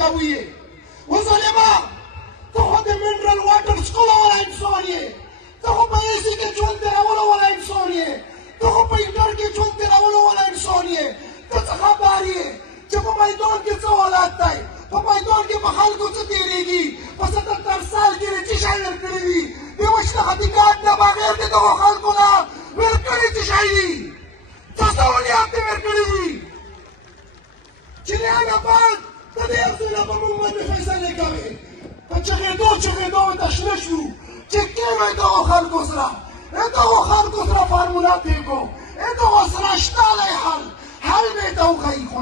کوي وظالما ته خو د منرل واټر څکلو والا انسان یې ته خو په اې سي کې ژوند تېرولو والا انسان یې ته خو په هیټر کې ژوند تېرولو والا انسان یې ته څه خبر یې چې په میدان کې څه حالت دی په میدان کې په خلکو څه تېرېږي په 77 سال کې یې څه شی ورکړي دي د مشتخصي کارت نه بغیر د دغو خلکو نه ورکړي څه شی دي څه سهولیات یې ورکړي دي چې له هغه بعد د دې یو څه نه به موږ باندې فیصلې کوي په چغېدو ورته شنه شو چې کېنئ دغو خلکو سره دغو خلکو سره فارموله پرېږدو دغو سره شته دی حل به یې ته وښیي خو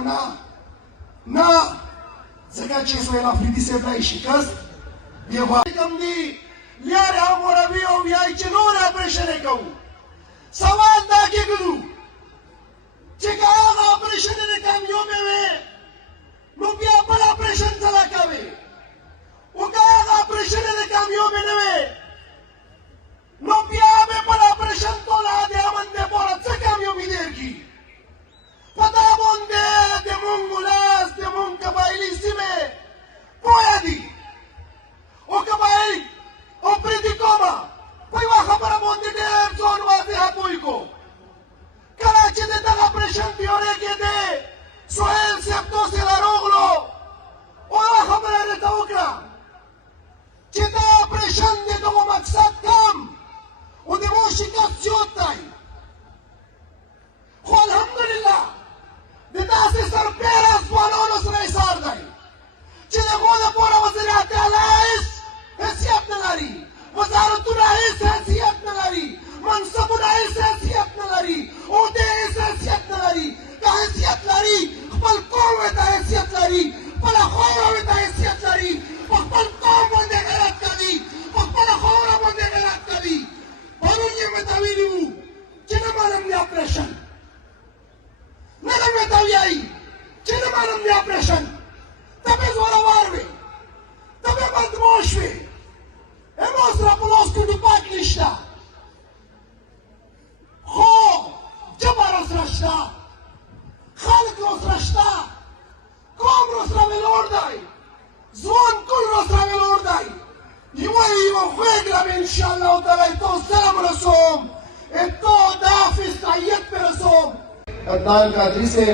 نه ځکه چې اسماعیل افریدي صاحب ته یې شکست بیا به کم دي لیارې حموربي او وایي چې نور اپریشن یې کوو سوال دا کېږدو چې که هغه اپریشن یې کامیابې وې نو بیا بل اپریشن څه کوي او که هغه اپریشن یې کامیابې نه وې نو بیا به بل اپریشن ټوله د امن دپاره څه کامیابي درکړي په دا باندې د مونږ ولس د مونږ قبایلي سیمې پوهه دي او قبایل او پرېږدي کومه په یوه خبره باندې ډېر ځان واضحه پوه کړو کله چې د دغه اپریشن پیاوړی کېدی سهیل صاحب تاسې راروغلو او یوه خبره یې راته وکړه چې دا اپریشن د دغو مقصد کم او د مو شکست زیات دی خو الحمدلله د داسې سربیره ځوانانو سره یې سار دی چې د هغو دپاره وزیر اعلی هېڅ حیثیت نه لري وزارتونه هېڅ حیثیت نه لري منصبونه هېڅ حیثیت نه لري عهدې هېڅ حیثیت نه لري که حیثیت لري خپل قوم ورته حیثیت لري خپله خاوره ورته حیثیت لري په خپل قوم باندې غیرت کوي په خپله خاوره باندې غیرت کوي پرون یې ورته ویلي وو چې نه منم د اپریشن نه به ورته وایي چې نه منم د اپریشن ته به زورور وې ته به بدماش وې ما سره په لاس کې ټوپک نشته خو ژبه راسره شته خلک راسره شته قوم راسره ولاړ دی ځوان ټول راسره ولاړ دی یوه خوږه به انشاءالله تعالی تو سلام رسوم تو د حافظ سید پہ رسوم عدنان قادری سے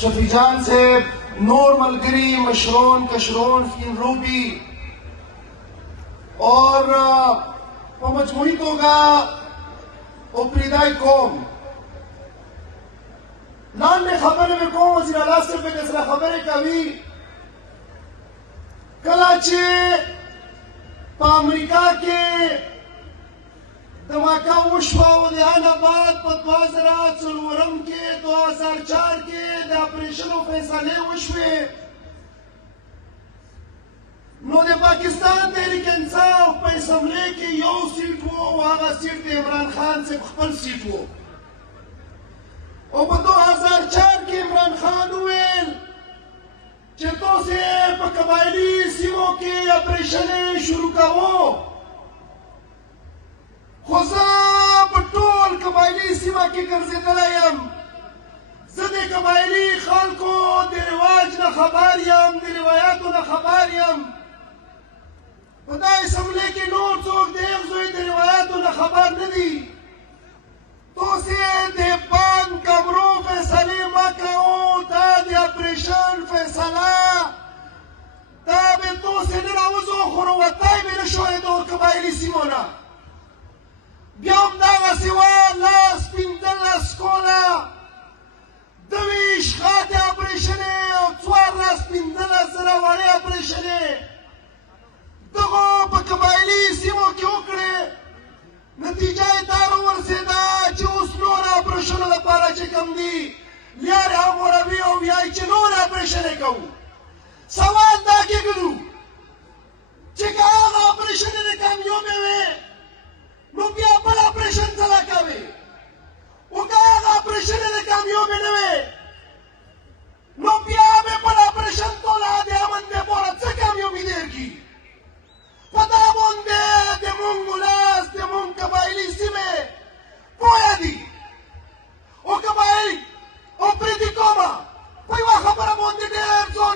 شفیع جان سے نور ملگری مشرون کشرون فین روبی اور مجموعی توګه اوپریدای کوم لاندې خبرې مې کوم وزیر اعلی صاحب مې سره خبرې کوي کله چې په امریکا کې دھماکه وشوه او د هغه بعد په 2004 کې 2004 کې د اپریشنو فیصلې وشوې نو د پاکستان تحریک انصاف په اسمبلی کې یو سیټ و او هغه سیټ د عمران خان صاحب خپل سیټ و او په 2004 کې عمران خان وویل چې تاسې په قبایلي سیمو کې اپریشنې شروع کوو خو زه په ټول قبایلي سیمه کې ګرځېدلی یم زه د قبایلي خلکو د رواج نه خبر یم د روایاتو نه خبر یم په دا اسمبلی کې نور څوک د یو زوی د روایاتو نه خبر نه دي تاسې د بند کمرو فیصلې مه کوو دا د اپریشن فیصله دا به تاسې نه راوځو خو روتی به نه شوی د قبایلي سیمو نه بیا همدغسې وه 15 کاله 22 خاطې اپریشنې او 15,000 وړې اپریشنې دغو په قبایلي سیمو کې وکړې نتیجه یې دا راورسېده چې اوس نور اپریشنو لپاره چې کوم دي لیارې حموربي او وایي چې نور اپریشن یې کوو سوال دا کېږدو چې که هغه اپریشن یې کامیابې وې نو بیا بل اپریشن څه کوي او که هغه اپریشن یې کامیابې نه وې نو بیا به بل اپریشن ټوله د امن دپاره څه کامیابي درکړي په دا باندې د مونږ ولس د مونږ قبایلي سیمې پوهه دي او قبایل او پرېږدي کومه په یوه خبره باندې ډېر ځان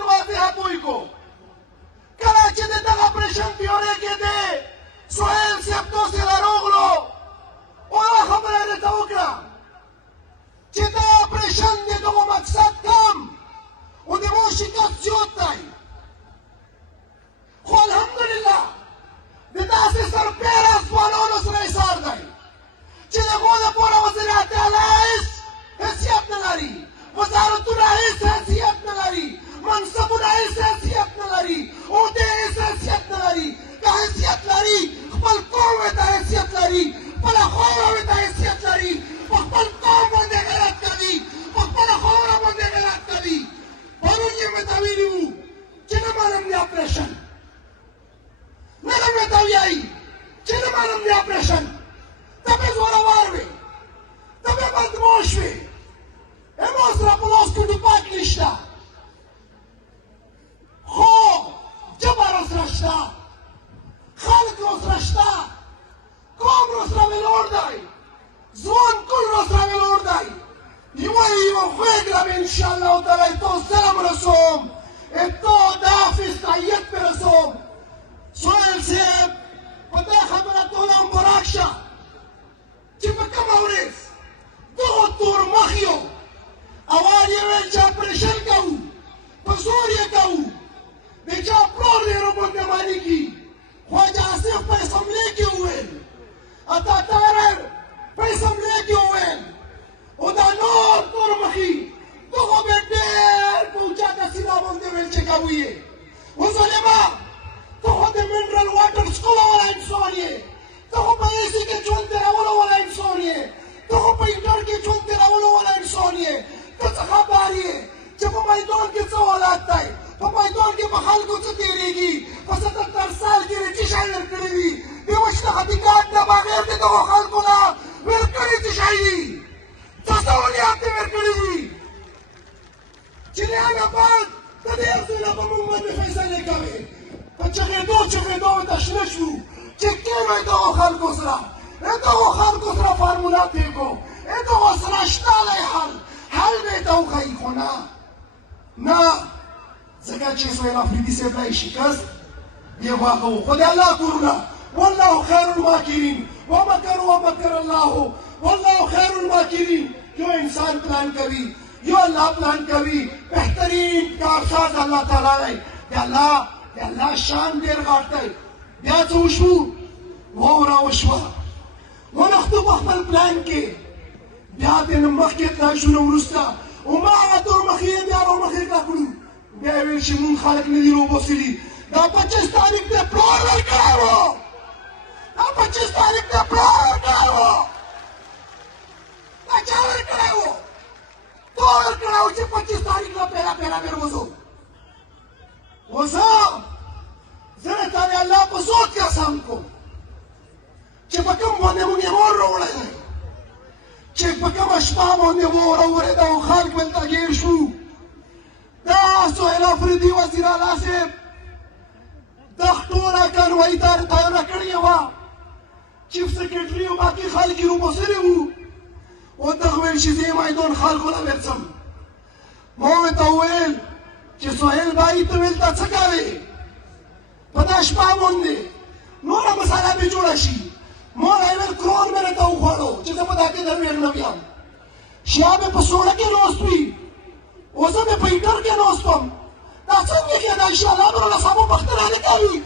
ځوان ټول راسره ولاړ دی یوه خوږ به انشاءالله تعالی تو سلام رسوم تو د حافظ تایید پې رسوم سهیل صاحب په دې خبره ټوله مبارک شه چې په کومه ورځ دغه تور مخیو اول یې ویل چې اپریشن کوو په زور یې کوو د چا پلار دې راباندې مالي کي خواجه آصف په اسمبلې کې وویل اتاتارر په اسمبلې کې وویل او دا نور تور مخي دغه به ډېر په اوچاته سیده باندې ویل چې کوو یې و ظالمه ته خو د منرل واټر څکلو والا انسان یې ته خو په اې سي کې ژوند تېرولو والا انسان یې ته خو په انټر کې ژوند تېرولو والا انسان یې ته څه خبر یې چې په میدان کې څه حالت دی په میدان کې په خلکو څه تېرېږي په 77 سال کې یې څه شی ورکړي دي د وچ تحقیقات نه بغیر د دغو خلکو نه ورکړي څه شی دي څه سهولیات یې ورکړي دي چې د هغه بعد د دې هر څه نه به موږ باندې فیصلې کوي په چغېدو ورته شنه شو چې کېنئ دغو خلکو سره دغو خلکو سره فارموله طی کړو دغو سره شته دی حل به یې ته وښیي خو نه ځکه چې سهیل افریدي صاحب لا یې شکست بیا به هغه و خو د الله کورونه والله خیر الماکرین ومکروا ومکر الله والله خیر الماکرین یو انسان پلان کوي یو الله پلان کوي بهترین کارساز الله تعالی دی د الله شان ډېر غټ دی بیا څه وشو واوره وشوه ونښتو په خپل پلان کې بیا د نه مخکې تلای شو نه وروسته هماغه تور مخې یې بیا رامخې کړه کړو بیا یې ویل چې مونږ خلک نه دي راوباسلي دا 25 تاریخ ته پلار ورکړی و دا 25 تاریخ ته پلار ورکړی و دا چا ورکړی و تو ورکړی و چې 25 تاریخ نه پیره وځو زه درته د الله په ذات قسم کوم چې په کوم باندې مونږ یې اور راوړی دی چې په کومه شپه باندې اور راورېده او خلک دلته ګیر شو دا سهیل افریدي وزیر اعلی صاحب دغه ټوله کاروایي تیاره کړې وه چیف سکرټري او باقي خلک یې راوباسلي وو او دغه ویل چې زه یې میدان خلکو له ورځم ما ورته وویل چې سهیل بایي ته ویل ته څه کوې په دا شپه باندې نوره مسله بې جوړه شي ما یې ویل کرون مې راته وخوړو چې زه په دا کې دروېغ نه ویم شیان مې په سوړه کې ناست وي او زه مې په انټر کې ناست وم دا څنګه کېده انشاءالله به راله سمو پختنه نه کوي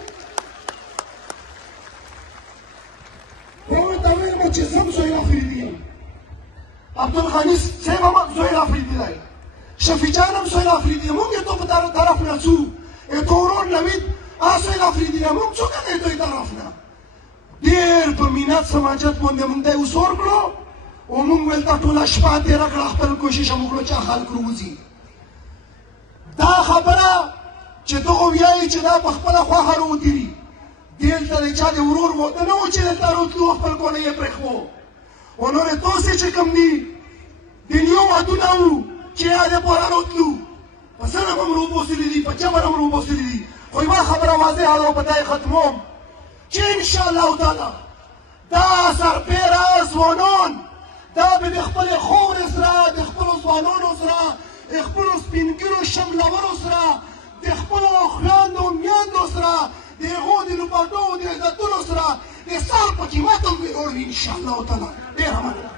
ما ورته ویل چې زه هم سهیل افریدي یم عبدالغني صاحب هم سهیل افریدي دی شفیع جان هم سهیل افریدي دی مونږ یې تو په طرف نه ځو تو ورور نوید سهیل افریدي دی مونږ څوک دی دوی طرف نه ډېر په مینت سماجت باندې مونږ ته یې وسور کړو او مونږ ویل دا ټوله شپه تېره کړه خپل کوشش هم وکړو چې خلک راوځي دا خبره چې دغه ویایي چې دا په خپله خوښه راوتلي دلته د چا د ورور واده نه و چې دلته راتلو خپل کونه یې پرېښوو او نورې تاسې چې کوم دي دیني وادونه وو چې یا دپاره راتلو په زړه به م راوباسلي دي په جبر هم راوباسلي دي خو یوه خبره واضحه ده او په دا یې ختموم چې انشاءالله تعالی دا سربیره ځوانان دا به د خپلې خاورې سره د خپلو ځوانانو سره د خپلو سپینږیرو شملورو سره د خپلو خویندو میندو سره د هغو د لوبډو د عزتونو سره د سر په قیمت هم ویروړ وي انشاءالله تعالی ډېره مننه